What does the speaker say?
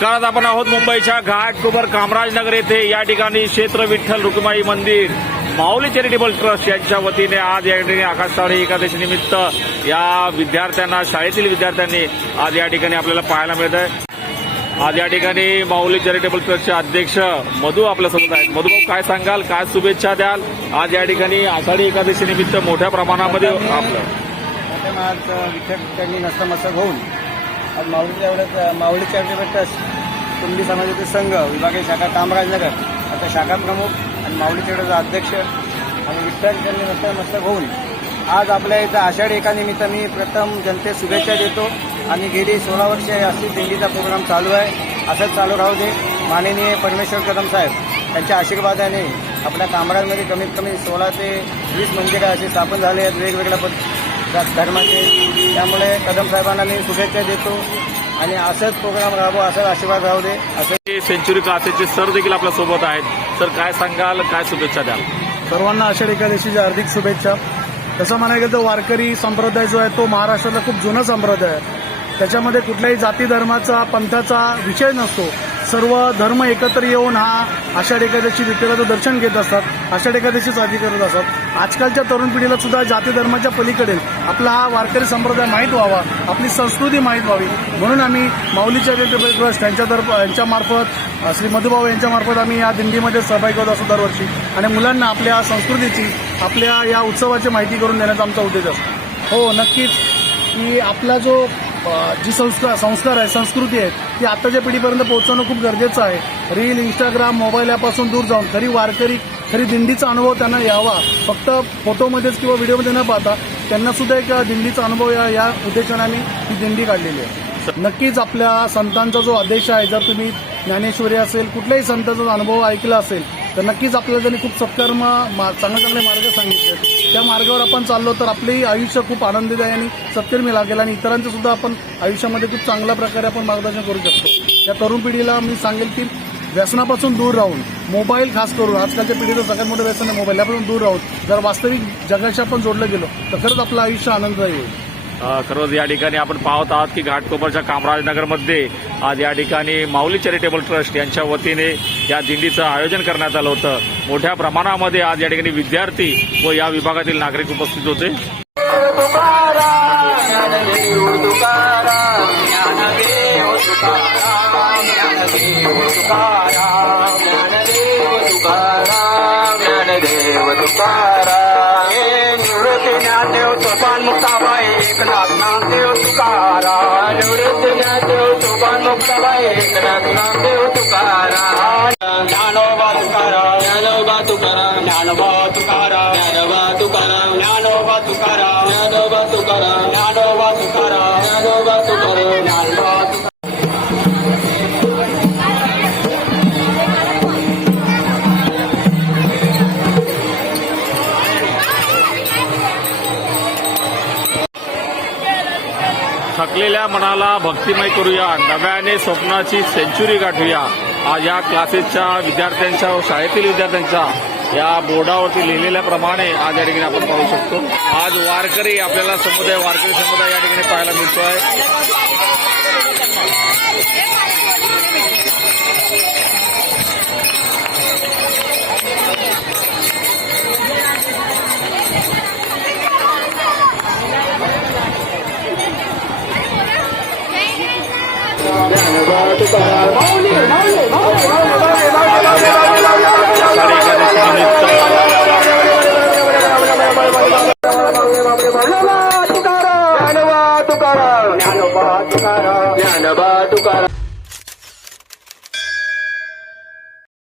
नमस्कार आज आपण आहोत मुंबईच्या घाटकोपर कामराजनगर येथे. या ठिकाणी क्षेत्र विठ्ठल रुक्माई मंदिर माऊली चॅरिटेबल ट्रस्ट यांच्या वतीने आज या ठिकाणी आकाशवाणी एकादशीनिमित्त या विद्यार्थ्यांना शाळेतील विद्यार्थ्यांनी आज या ठिकाणी आपल्याला पाहायला मिळत आहे आज या ठिकाणी माऊली चॅरिटेबल ट्रस्टचे अध्यक्ष मधू आपल्यासोबत आहेत. मधू भाऊ काय सांगाल? काय शुभेच्छा द्याल? आज या ठिकाणी आषाढी एकादशीनिमित्त मोठ्या प्रमाणामध्ये आपलं विठ्ठल होऊन आज माऊली एवढ्याच माऊली चॅरिटेबल ट्रस्ट समाजाचे संघ विभागीय शाखा कामराजनगर आता शाखा प्रमुख आणि माऊली चॅरिटेबलचा अध्यक्ष आणि विठ्ठल मस्त मस्तक होऊन आज आपल्या इथं आषाढी एकानिमित्त मी प्रथम जनतेस शुभेच्छा देतो आणि गेली सोळा वर्षे अशी दिंडीचा प्रोग्राम चालू आहे. असंच चालू राहू दे. माननीय परमेश्वर कदम साहेब यांच्या आशीर्वादाने आपल्या कामराजमध्ये कमीत कमी सोळा ते वीस मंदिरं अशी स्थापन झाले आहेत. वेगवेगळ्या पद धर्माचे त्यामुळे कदम साहेबांना मी शुभेच्छा देतो आणि असंच प्रोग्राम राहावं असाच आशीर्वाद राहू दे असं सेंचुरी क्लासेसचे सर देखील आपल्यासोबत आहेत. तर काय सांगाल काय शुभेच्छा द्याल? सर्वांना आषाढ एकादशीच्या हार्दिक शुभेच्छा. तसं म्हणायला गेलं तर वारकरी संप्रदाय जो आहे तो महाराष्ट्रातला खूप जुना संप्रदाय आहे. त्याच्यामध्ये कुठल्याही जाती धर्माचा पंथाचा विषय नसतो. सर्व धर्म एकत्र येऊन हा आषाढ एकादशी विठ्ठलाचं दर्शन घेत असतात आषाढ एकादशी साजरी करत असतात. आजकालच्या तरुण पिढीला सुद्धा जाती धर्माच्या पलीकडे आपला हा वारकरी संप्रदाय माहीत व्हावा आपली संस्कृती माहीत व्हावी. म्हणून आम्ही माऊली चॅरिटेबल ट्रस्ट यांच्यातर्फ यांच्यामार्फत अ, श्री मधुभाऊ यांच्यामार्फत आम्ही या दिंडीमध्ये सहभागी होत असतो दरवर्षी. आणि मुलांना आपल्या संस्कृतीची आपल्या या उत्सवाची माहिती करून देण्याचा आमचा उद्देश असतो. हो नक्कीच. की आपला जो जी संस्कार संस्कार आहे संस्कृती आहे ती आत्ताच्या पिढीपर्यंत पोहोचवणं खूप गरजेचं आहे. रील इंस्टाग्राम मोबाईल यापासून दूर जाऊन खरी वारकरी खरी दिंडीचा अनुभव त्यांना यावा. फक्त फोटोमध्येच किंवा व्हिडिओमध्ये न पाहता त्यांना सुद्धा एक दिंडीचा अनुभव या या उद्देशाने ही दिंडी काढलेली आहे. नक्कीच आपल्या संतांचा जो आदेश आहे जर तुम्ही ज्ञानेश्वरी असेल कुठल्याही संतांचा जो अनुभव ऐकला असेल तर नक्कीच आपल्याला त्यांनी खूप सत्कर्म मा- चांगले चांगले मार्ग सांगितले त्या मार्गावर आपण चाललो तर आपलेही आयुष्य खूप आनंददायी आणि सत्कर्मी लागेल आणि इतरांचं सुद्धा आपण आयुष्यामध्ये खूप चांगल्या प्रकारे आपण मार्गदर्शन करू शकतो. त्या तरुण पिढीला मी सांगेल की व्यसनापासून दूर राहून मोबाईल खास करून आजकालच्या पिढीचं सगळ्यात मोठं व्यसन आहे मोबाईल यापासून दूर राहून जर वास्तविक जगाशी आपण जोडलं गेलो तर खरंच आपलं आयुष्य आनंददायी होईल अ, खरंच या ठिकाणी आपण पाहत आहात की घाटकोपरच्या कामराजनगरमध्ये आज या ठिकाणी माऊली चॅरिटेबल ट्रस्ट यांच्या वतीने या दिंडीचं आयोजन करण्यात आलं होतं. मोठ्या प्रमाणामध्ये आज या ठिकाणी विद्यार्थी व या विभागातील नागरिक उपस्थित होते. देव तुकारा निवृत्तीला देव तुकान मुक्ताबाई एकनाथ देव तुकारा ज्ञानोबा तुकारा ज्ञानोबा तुकारा ज्ञानोबा थकलेल्या मनाला भक्तिमय करूया नव्याने स्वप्नाची सेंचुरी गाठूया. आज या क्लासेसच्या विद्यार्थ्यांच्या व शाळेतील विद्यार्थ्यांच्या या बोर्डावरती लिहिलेल्याप्रमाणे आज या ठिकाणी आपण पाहू शकतो. आज वारकरी आपल्याला समुदाय वारकरी समुदाय या ठिकाणी पाहायला मिळतोय. आहे Tukara, Yanaba Tukara, Yanaba Tukara.